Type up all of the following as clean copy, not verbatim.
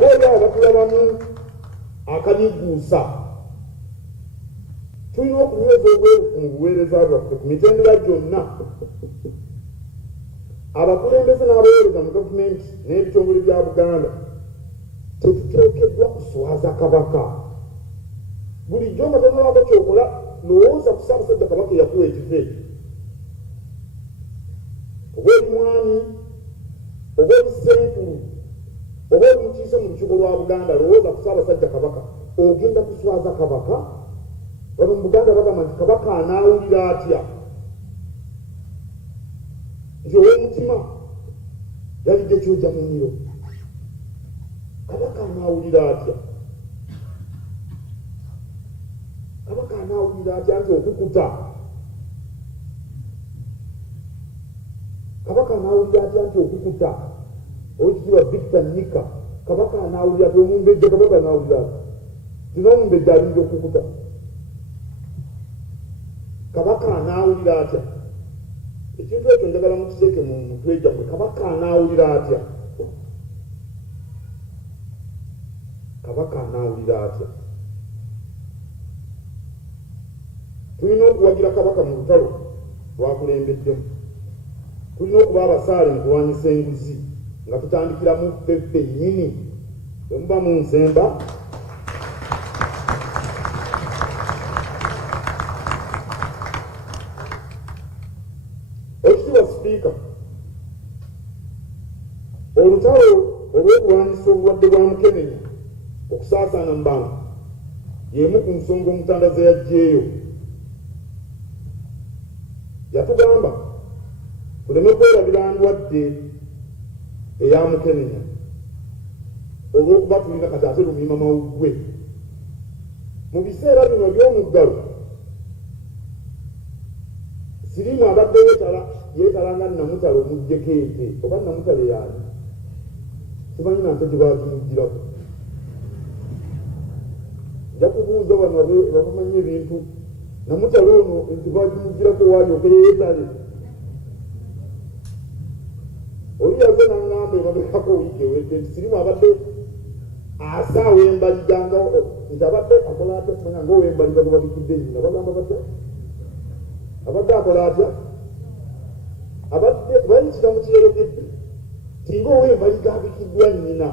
obaolaba batulabamu akaniguusa tulina okunyweza obwerufu mu buweereza bwaffe ku mitendera gyonna abakulembeze n'abaweereza mu gavumenti n'ebitongole bya Buganda tetuteekeddwa kuswaza kabaka bulijjo nga tonalako kyokola lowooza ku Ssaabasajja Kabaka eyakuwa ekife oba oli mwami oba oli ssenkulu oba oli mukiise mu lukiiko lwa Buganda lowooza ku Ssaabasajja Kabaka ogenda kuswaza kabaka wano mu Buganda bagamba nti kabaka anaawulira atya nti ow'omutima yalidde kyojja mu miro kabaka anaawulira atya kabaka anaawulira atya nti okukuta kabaka anaawulira atya nti okukuta owekitiibwa Victor Nika kabaka anaawulira atya omumbejja kabaka anaawulira atya tina omumbejja alinza okukuta kabaka anaawulira atya ekintu ekyo njagala mukiteeke mu mutwe gyammwe kabaka anaawulira atya kabaka anaawulira atya tulina okuwagira kabaka mu lutalo lwakulembeddemu tulina okuba abasaale mu kulwanyisa enguzi nga tutandikira mu ffeffe nnyini emuba mu nsemba ekitiibwa sipiika olutalo olw'okulwanyisa obulwadde bwa mukenenya okusaasaana mu bantu y'emu ku nsonga omutandaze yaggyeeyo yatugamba tuleme kwerabira ndwadde eya mukenenya olw'okuba tulina kati ate lumima mawuggwe mu biseera bino by'omuggalo sirimu abadde yeetala nga namutale omuggyeko ente oba namutale yaani simanyi nante gye baakimugirako nja kubuuza bano babamanyi ebintu namutale ono nti baakimugirako waalyoke yeetale oli yaze nangamba emabekako wiiki ewedde nti sirimu abadde asaawa embaliga nga nti abadde akola atya simanya nga owembaliga gwe babikidde nyina bagamba batya abadde akola atya abadde bayitira mu kiyerogedde tinga owembaliga abikiddwa nnyina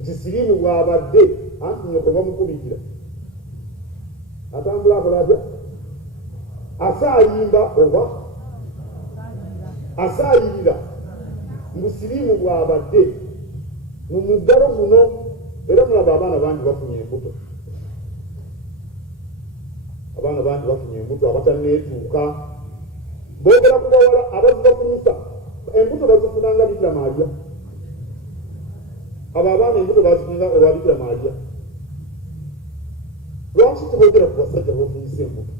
nti sirimu bw'abadde anti nyoko bamukubikira atambula akola atya asaayimba oba asaayirira mu sirimu bw'abadde mu muggalo guno era mulaba abaana bangi bafunye embuto abaana bangi bafunye embuto abatanneetuuka boogera ku bawala abazibafunyisa embuto bazifunanga Bikira Maria abo abaana embuto bazifunanga oba Bikira Maria lwaki teboogera ku basajja bafunyisa embuto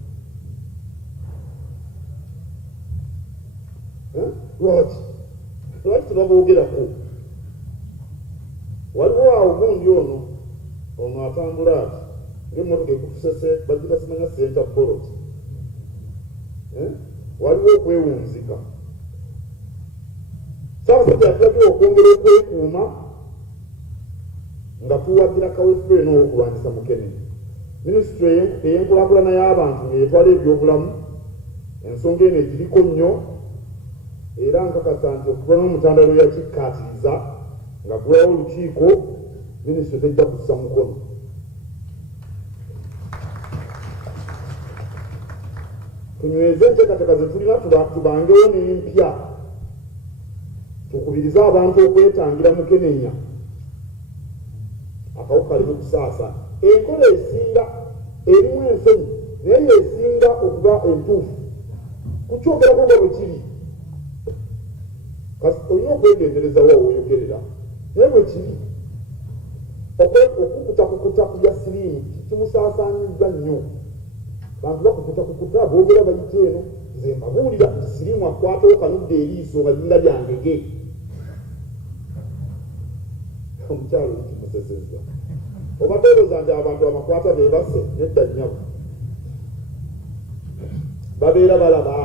lwaki tebaboogerako waliwo awo gundi ono atambula ati ng'emmotoka ekutusese bagibasimanya senta bolot waliwo okwewunzika Ssaabasajja yatulagira okwongera okwekuuma nga tuwagira kaweffe n'okulwanyisa mukenenya minisitule ey'enkulaakulana y'abantu ng'etwala ebyobulamu ensonga eno egiriko nnyo era nkakasa nti okuva n'omutandalo yakikkaatiriza nga gulawo olukiiko minisitule tejja kussa mukono tunyweze enteekateeka ze tulina tubangewo n'empya tukubirize abantu okwetangira mukenenya akawuka kaleme kusaasana enkola esinga erimu ensonyi naye esinga okuba entuufu kukyogerako nga bwe kiri olina okwegendereza wa weeyogerera naye bwe kiri okukutakukuta ku bya siriimu kimusaasaanyizza nnyo bantu bakukutakukuta boogera bayita eno nze mbabuulira nti siriimu akwatawo kanudde eriiso nga linda lyangege omukyalo kimusesezza obadde olowooza nti abantu amakwata be basse nedda nnyabo babeera balaba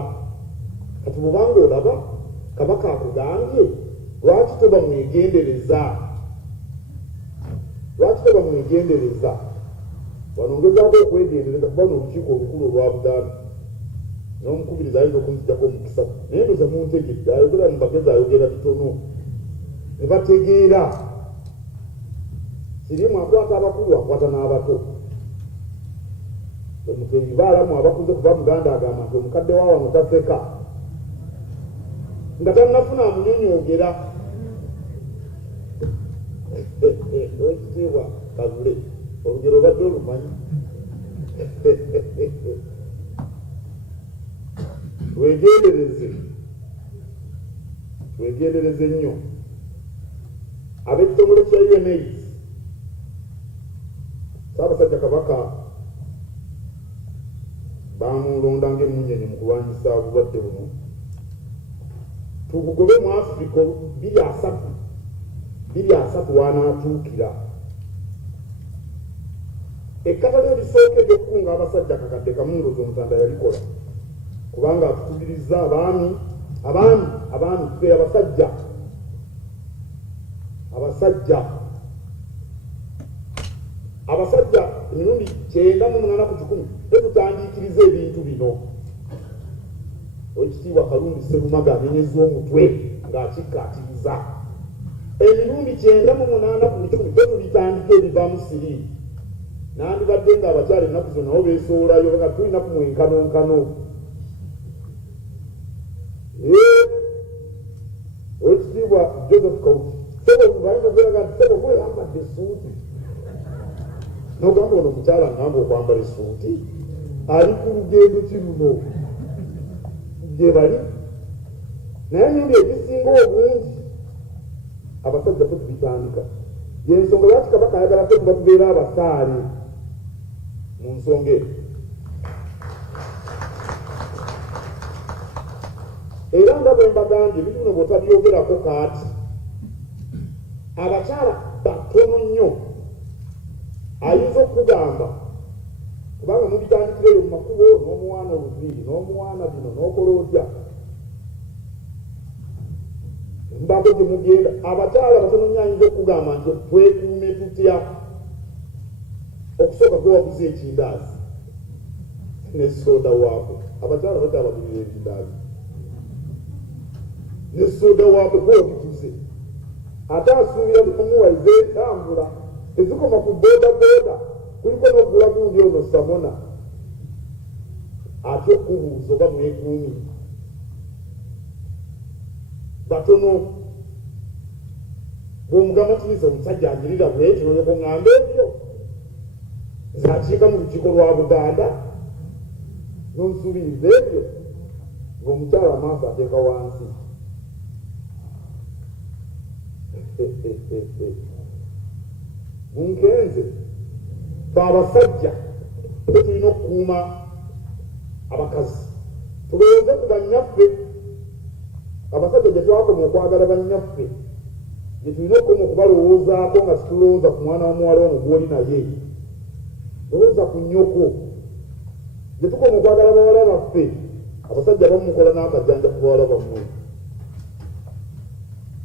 kati bubanga olaba kabaka akugambye lwaki toba mwegendereza mwegendereza wanongezaako okwegendereza kuba n'olukiiko olukulu olwa Buganda n'omukubiriza ayinza okunzijjako omukisa naye ndoza muntegedde ayogera mu bagezi ayogera bitono ne bategeera sirimu akwata abakulu akwata n'abato omutebi baalamu abakuze kuba Buganda agamba nti omukadde wa wano taseka nga tannafuna amunyonyoogera ekitiibwa Kazule olugero obadde olumanyi wegendereze nnyo ab'ekitongole kya UNAIDS Ssaabasajja Kabaka bamulonda ng'emmunyenye mu kulwanyisa obulwadde buno tubugobe mu Afirika 2-3 wanaatuukira ekkatale erisooka ery'okukunga abasajja kakadde kamundozi omutanda yalikola kubanga atukubiriza abaami tufe abasajja emirundi 98 ku 10 tetutandiikiriza ebintu bino ekitiibwa Kalumbi Sserumaga amenyeza omutwe ng'akikkaatiriza emirundi 98 ku 10 tetulitandika ebivaamu siri nandibadde ng'abakyala ennaku zo nabo beesoolayo nga tulina ku mwenkanonkano ekitiibwa Joseph Kauti bayinza okulaga nti sebo gweyambadde essuuti nogamba ono omukyala ngamba okwambala essuuti ali ku lugendo ki luno gye bali naye emirundi egisinga obungi abasajja tetubitandika yensonga lwaki Kabaka ayagala fe tuba tubeera abasaale mu nsonga eyo era nga bwe mbagambye ebintu bino bw'otabyogerako kaati abakyala batono nnyo ayinza okugamba kubanga mubitandikirayo mu makubo n'omuwaana oluviiri n'omuwaana bino n'okola otya mbaako gye mugenda abakyala batono nnyo ayinza okugamba nti twekuume tutya okusooka gwe waguza ekindaazi ne soda waako abakyala bakyabagulira ekindaazi ne soda waako gwe wagituze ate asuubira kumuwa ez'entambula ezikoma ku booda kuliko n'ogula gundi ono Samona ate okubuuza oba mwekuumi batono bw'omugamba tiyinza omusajja anyirira bwekyo noyoko ŋŋamba ebyo zakiika mu lukiiko lwa Buganda n'omusuubiriza ebyo ng'omukyala amaaso ateeka wansi munkenze fe abasajja tulina okukuuma abakazi tulowooze ku bannyaffe abasajja gye twakoma okwagala bannyaffe gye tulina okukoma okubalowoozaako nga situlowooza ku mwana wa muwala ono gw'oli naye lowooza ku nnyoko gye tukoma okwagala bawala baffe abasajja bamukola n'akajjanja ku bawala bammwe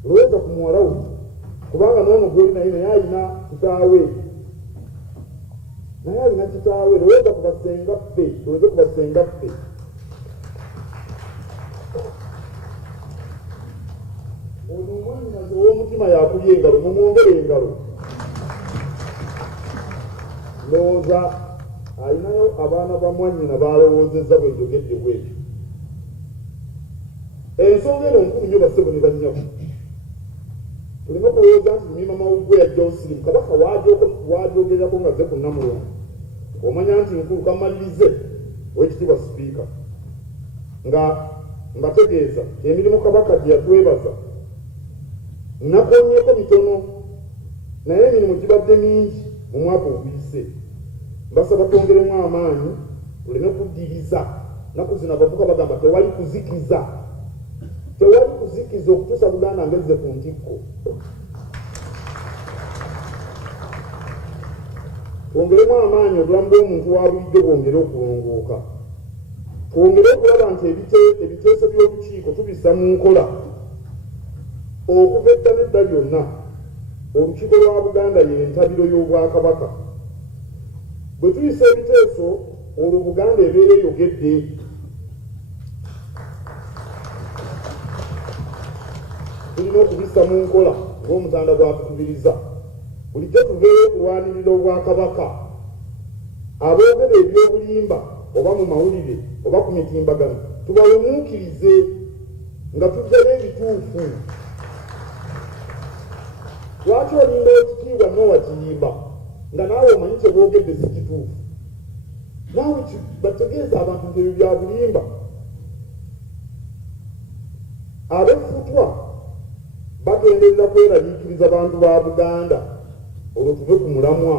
lowooza ku muwala we kubanga n'ono gw'oli naye naye alina kitaawe lowooza ku basengaffe lowooze ku basengaffe ono omwanyinaze ow'omutima yakubye engalo mumwongere engalo lowooza alinayo abaana ba mwanyina balowoozezza bwenjogedde bwebyo ensonga eno nkulu nnyo bassebo ne bannyaku tulina okulowooza nti mumima mawuggwe yajja osirimu Kabaka waajogerako nga ze ku Namulongo omanya nti nkulu kamalirize ow'ekitiibwa sipiika nga mbategeeza emirimu Kabaka gye yatwebaza nakonyeeko mitono naye emirimu gibadde mingi mu mwaka oguyise mbasaba twongeremu amaanyi tuleme kuddiriza naku zino abavuka bagamba tewali kuzikiza okutuusa Buganda ngezze ku ntikko twongeremu amaanyi obulamu bw'omuntu wa bulijjo bwongere okulongooka twongere okulaba nti ebiteeso by'olukiiko tubissa mu nkola okuva edda n'edda lyonna olukiiko lwa Buganda y'entabiro y'Obwakabaka. Bwe tuyisa ebiteeso olwo Buganda ebeera eyogedde. Tulina okubissa mu nkola ng'Omutanda bw'atukubiriza. Bulijjo tuveeyo okulwanirira Obwakabaka. Aboogera ebyobulimba oba mu mawulire oba ku mitimbagano tubawemuukirize nga tujjayo ebituufu. Lwaki olinda ekitiibwa n'owa kiyimba nga naawe omanyi kye boogedde si kituufu? Naawe bategeeza abantu nti ebyo bya bulimba. Ab'effutwa bagenderera kweraliikiriza bantu ba Buganda olwo tuve ku mulamwa.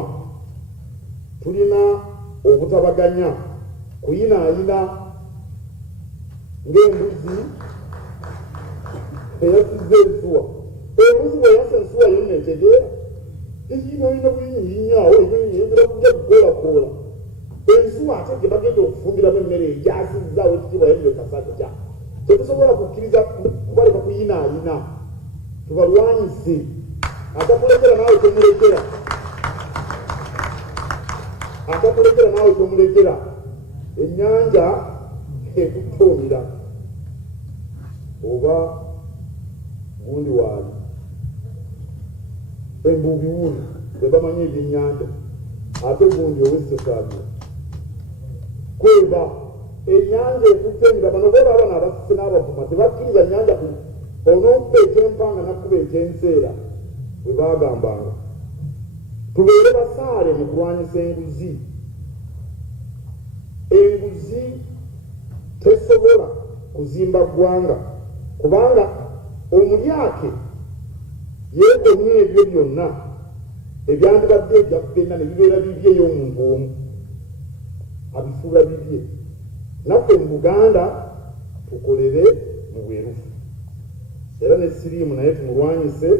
Tulina obutabaganya kuyinaayina ng'embuzi eyasizza ensuwa. Embuzi bweyasa ensuwa yonna etegeera eyiina olina buyinyirinyaawo eyongera kujja kukoolakoola ensuwa ate gye bagenda okufumbiramu emmere egyasizzaawo ekitiibwa yabire kasajja. Tetusobola kukkiriza kubaleka kuyinaayina, tubalwanyise. Atakulekera naawe tomulekera, atakulekera naawe tomulekera. Ennyanja ekutoomera oba gundi waali embuubi wuuli tebamanyi ebyennyanja ate gundi owessekaagira kweba ennyanja ekutenga. Bano be baabana abasise n'abavuma tebakkiriza nnyanja onookuba ekyempanga nakkuba ekyenseera bwe baagambanga. Tubeere basaale mu kulwanyisa enguzi. Enguzi tesobola kuzimba ggwanga kubanga omulyake yeekomye ebyo byonna ebyandibadde ebyakugenda ne bibeera bibye y'omuntu omu abifuula bibye. Naffe mu Buganda tukolere mu bwerufu era ne siriimu naye tumulwanyise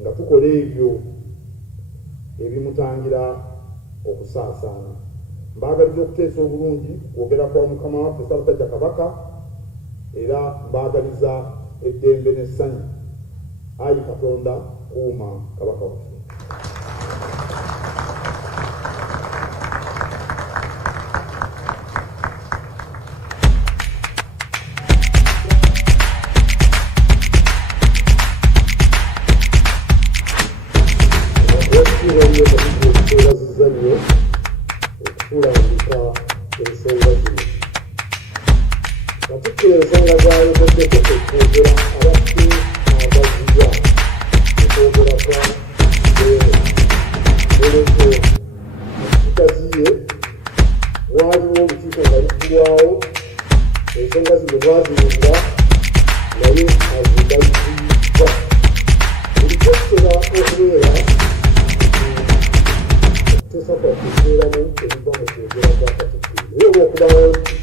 nga tukola ebyo ebimutangira okusaasaana. Mbaagaliza okuteesa obulungi kwogera kwa Mukama waffe Ssaabasajja Kabaka era mbaagaliza eddembe n'essanyu. Ayi Katonda kuuma Kabaka waffe. Okukulambika ensonga zino katikkira ensonga zaayogeddeko okwogera abaffe abaziya okwogera kwa olwekyo kitaziye waaliwo olukiiko nga luggulwawo ensonga zino lwazirinda naye azidaliziddwa. Bulijjo kitera okubeera okuteesa kwakubeeramu ebiva mu kwogera kwa Katikkiro. Naye olw'okubawo nti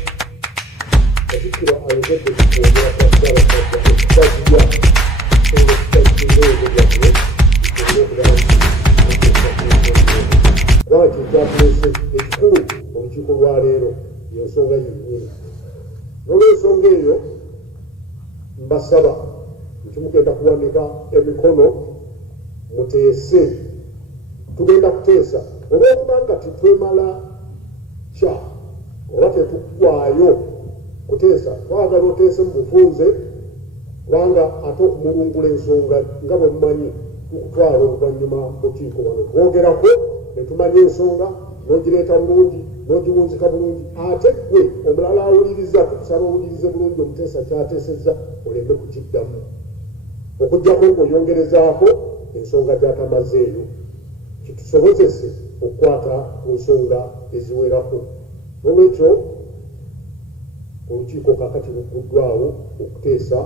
Katikkiro ayogedde ku kwogera kwa Ssaabasajja okutaziya ensonga ekitazirindaezo byaffe bisobole okubawo kubanga kye kyakulese ekikulu olukiiko lwa leero y'ensonga yennyini. N'olw'ensonga eyo mbasaba nti mugenda kuwanika emikono muteese. Tugenda kuteesa olw'okubanga tetwemala kya oba tetukwaayo kuteesa, twagala oteese mu bufunze kubanga ate okumulungula ensonga nga bwe mumanyi tukutwala oluvannyuma lukiiko wano twogerako ne tumanya ensonga n'ogireeta bulungi n'ogiwunzika bulungi ate gwe omulala awuliriza tukusaba owulirize bulungi omuteesa kyateesezza oleme kukiddamu okuggyako ng'oyongerezaako ensonga gy'atamazeeyo kitusobozese okukwata ku nsonga eziwerako. N'olwekyo olukiiko kakati lugguddwawo okuteesa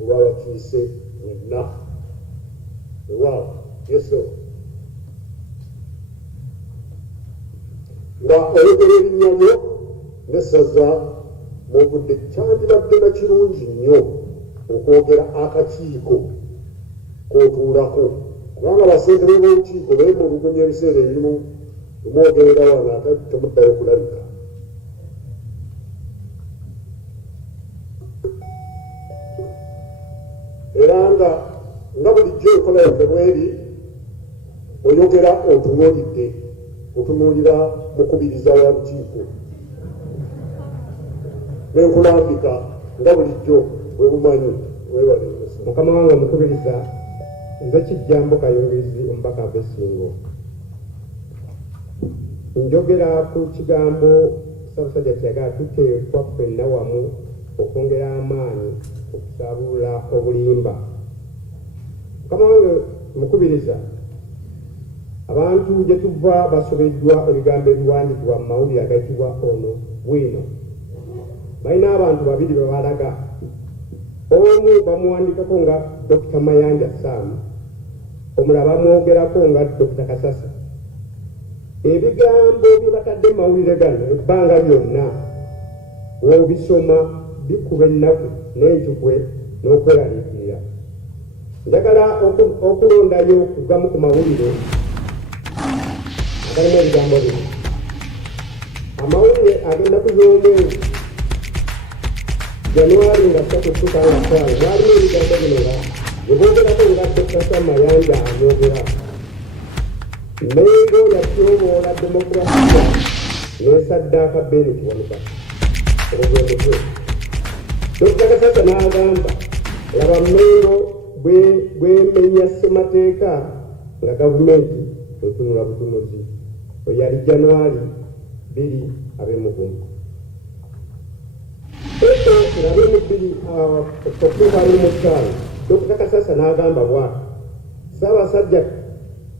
olw'abakiise mwenna. Ewaawo yeso nga oyogera erinnya lyo n'essaza mwogudde kyandibadde na kirungi nnyo okwogera akakiiko k'otuulako kubanga basentebe b'olukiiko beemulugunya ebiseera ebimu lumwogerera wano ate temuddayo kulabika. Era nga nga bulijjo enkola yaffe bweri oyogera otunuulidde otunuulira mukubiriza wa lukiiko nenkulambika nga bulijjo bwe bumanyi webale mukama wange mukubiriza nze Kijjambo Kayungirizi omubaka Besingo njogera ku kigambo Ssaabasajja kyeyagala tuteekwa ffenna wamu okwongera amaanyi okusaabula obulimba. Mukama wange mukubiriza abantu gye tuva basobeddwa ebigambo ebiwandiikibwa mu mawulire agayitibwa ono bwino. Balina abantu babiri be balaga, omu bamuwandikako nga Dr. Mayanja Sam, omulala bamwogerako nga Dr. Kasasa. Ebigambo bye batadde mu mawulire gano ebbanga lyonna w'obisoma bikuba ennaku n'enjukwe n'okweraliikirira. Njagala okulondayo okugamu ku mawulire agalimu ebigambo bino. Amawulire ag'ennaku z'omwezi Januari nga 3 mwalimu ebigambo bino nga bye boogerako nga Dr. Sam Mayanja amwogera. Mengo yatyoboola demokrasiya n'esaddaaka Beni Kiwanuka olw'omutwe. Dr. Kasasa n'agamba laba Mengo bw'emenya ssemateeka nga gavumenti etunula butunuzi. Oyo yali Januari 2021. Ekyo nga 2025 Dr. Kasasa n'agamba bw'ati, Ssaabasajja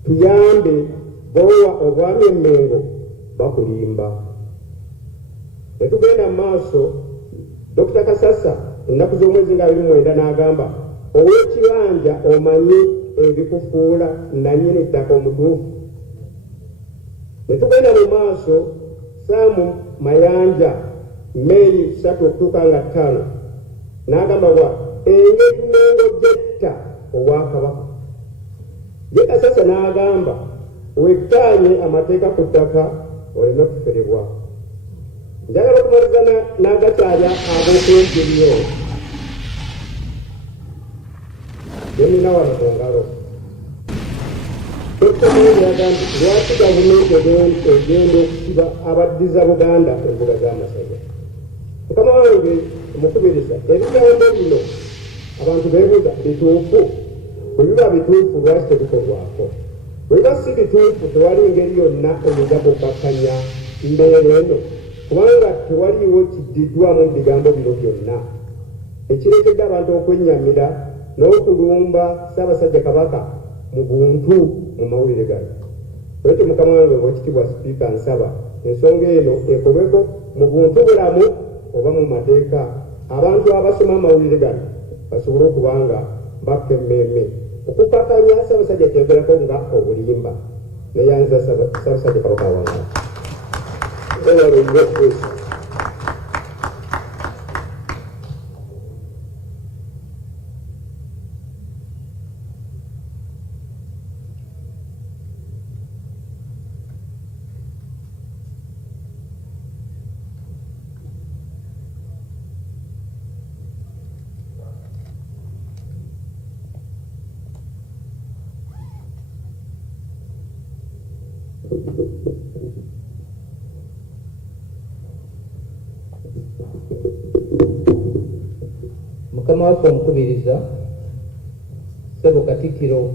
tuyambe bowa obwami Mengo bakulimba. Netugenda mu maaso, Dr. Kasasa ennaku z'omwezi nga 29 n'agamba ow'ekibanja omanyi ebikufuula nannyini ttaka omutuufu. Netugenda mu maaso, Saamu Mayanja Mei 3 okutuuka nga 5 n'agamba bwa engeri Mengo gyetta Obwakabaka. Ye Kasasa n'agamba wekkaanye amateeka ku ttaka oleme kuferebwa. Njagala okumaliza n'agakyalya ab'okwengeriyo bye nina wano ku ngalo. Dr. Mayanja yagambye lwaki gavumenti egenda okusiba abaddiza Buganda embuga z'amasaza. Mukama wange omukubiriza ebigambo bino abantu beebuuza bituufu. Bwe biba bituufu lwaki tebikolwako? Bwe biba si bituufu tewali ngeri yonna eyinza kukkakanya mbeera eno, kubanga tewaliiwo kiddiddwamu bigambo bino byonna ekireetedde abantu okwennyamira n'okulumba Ssaabasajja Kabaka mu buntu mu mawulire gano. Lwekyo Mukama wange Oweekitiibwa Sipiika nsaba ensonga eno ekolweko mu buntu bulamu oba mu mateeka, abantu abasoma amawulire gano basobole okubanga bakka emmeeme okukakanya Ssaabasajja kyogerako nga obulimba neyanza Ssaabasajja Kabaka wange. Mukama waffe omukubiriza, Ssebo Katikkiro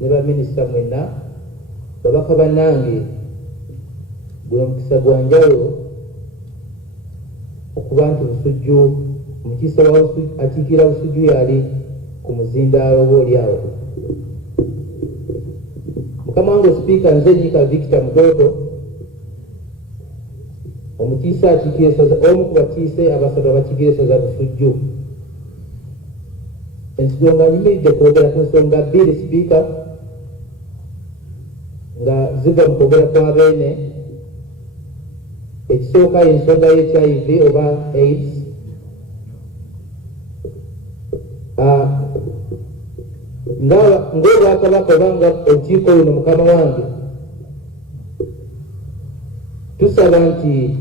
ne baminisita mwenna, babaka bannange, gwe mukisa gwa njawulo okuba nti Busujju omukiisa akiikira Busujju yali ku muzindaalo oba oli awo. Mukama wange Sipiika, nze Nyiika Victor Mudodo, omukiise akiikira essaza, omu ku bakiise abasatu abakiikira essaza Busujju. Ensigo nga nyimiridde kwogera ku nsonga bbiri Sipiika, nga ziva mu kwogera kwa beene. Ekisooka ensonga y'HIV oba AIDS. Ng'Obwakabaka oba nga olukiiko luno Mukama wange, tusaba nti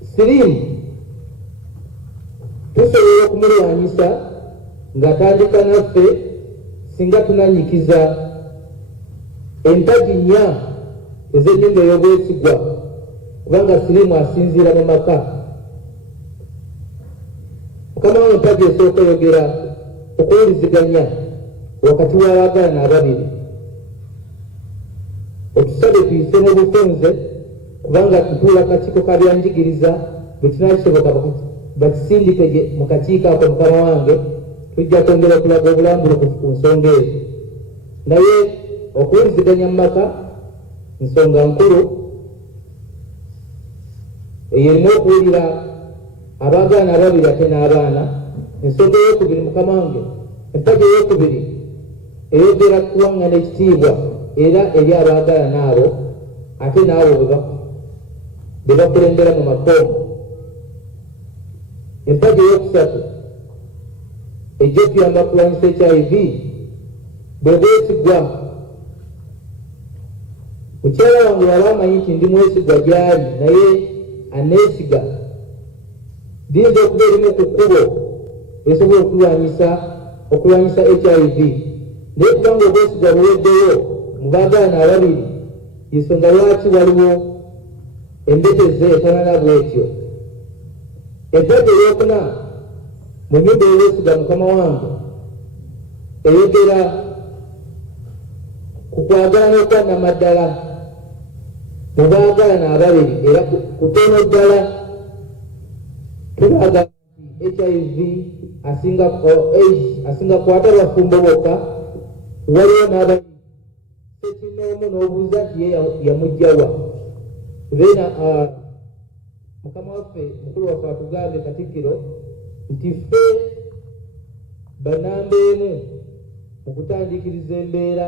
siriimu tusobola okumulwanyisa ng'atandika naffe singa tunanyikiza empagi nnya ez'ennyumba ey'obwesigwa kubanga sirimu asinziira mu maka. Mukama wange empagi esooka oyogera okuwuliziganya wakati w'abaagalana ababiri. Otusabe tuyise mu bufunze kubanga tutuula kakiiko ka byanjigiriza bwe kinakisoboka bakisindike mu kakiiko ako. Mukama wange tujja kwongera okulaga obulambulukufu ku nsonga ezo, naye okuwuliziganya mu maka nsonga nkulu eyo erimu okuwulira abaagalana ababiri ate n'abaana. Ensonga ey'okubiri, Mukama wange, empagi ey'okubiri eyogera kuwaŋŋana ekitiibwa era eri abaagalana abo ate n'abo be bakulembera mu makoomo. Empagi ey'okusatu ejja okuyamba kulwanyisa HIV bwe bwesigwa. Mukyala wange yali amanyi nti ndi mwesigwa gy'ali, naye aneesiga liyinza okuba erimu ku kkubo esobola okulwanyisa HIV. Naye kubanga obwesigwa buweddeyo mu baagalana ababiri, ensonga lwaki waliwo embeteze efaanana bw'etyo. Empagi ey'okuna mu nnyumba ey'obwesigwa, Mukama wange, eyogera ku kwagalana okwannamaddala mu baagalana ababiri, era kutono ddala tulaga nti HIV asinga kwata bafumbo bokka. Waliwo n'ababiri sekinoomu n'obuuza nti ye yamugjawa. Beena Mukama waffe mukulu waffe atugambe Katikkiro nti ffe banamba emu mu kutandiikiriza embeera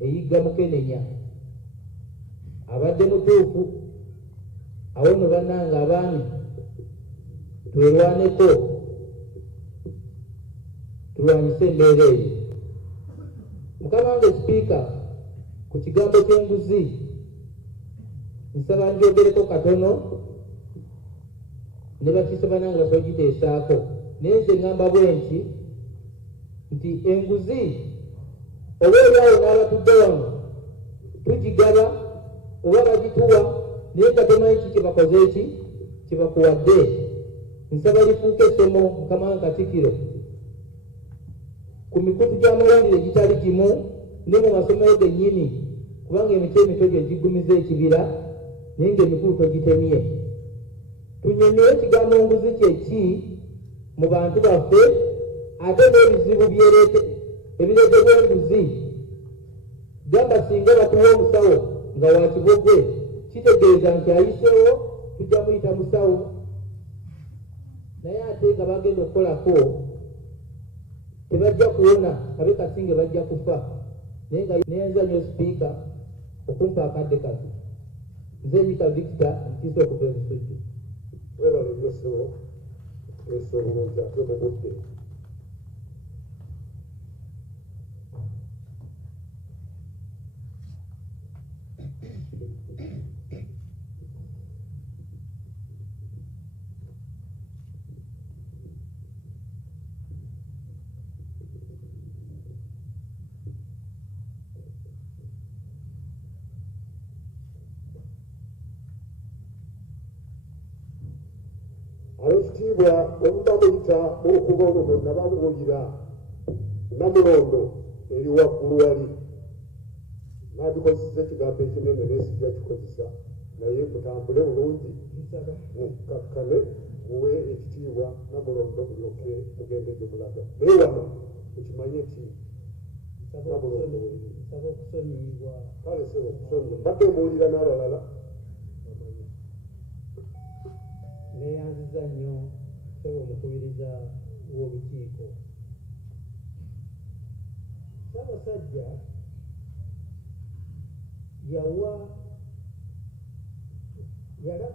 eyigga Mukenenya. Abadde mutuufu awo no bannanga abaami twerwaneko tulwanyise embeera eyo. Mukama wange Sipiika, ku kigambo ky'enguzi nsaba njogereko katono ne bakiise bannanga basogiteesaako. Naye nze ngamba bwe nti enguzi oba olwawo n'abatudde wano tugigaba oba bagituwa naye nga tomanyi ki kyebakoze kyebakuwadde. Nsaba lifuuka essomo, Mukama wange Katikkiro, ku mikutu gy'amawulire gitali gimu ne mu masomero gennyini, kubanga emiti emito gye gigumiza ekibira naye ng'emikulu togitemye. Tunnyonnyola ekigambo nguzi kyeki mu bantu baffe, ate n'ebizibu ebireetebwa enguzi. Gamba singa batuwa omusawo nga wakibogwe, kitegeeza nti ayiseewo tujja muyita musawo, naye ate nga bagenda okukolako tebajja kuwona, kabe kasinge bajja kufa. Naye nga nenza nnyo Sipiika okumpa akadde kati. Nze nyita Victor nkiise okuva ebisujju. Webale nnyo ssebo, esobulungi ate mu budde. Ab'ekitiibwa omutamuyita okuva olwo bonna bamuwulira Namulondo eri waggulu wali n'agikozesa ekigambo ekinene n'esijja kikozesa, naye mutambule bulungi mukakkane muwe ekitiibwa Namulondo mulyoke mugende gye mulaga. Naye wano mukimanye nti Namulondo weri kale sebo okusonyiwa mbadde muwulira n'abalala. Neyanziza nnyo sebo omukubiriza w'olukiiko. Ssaabasajja yalaga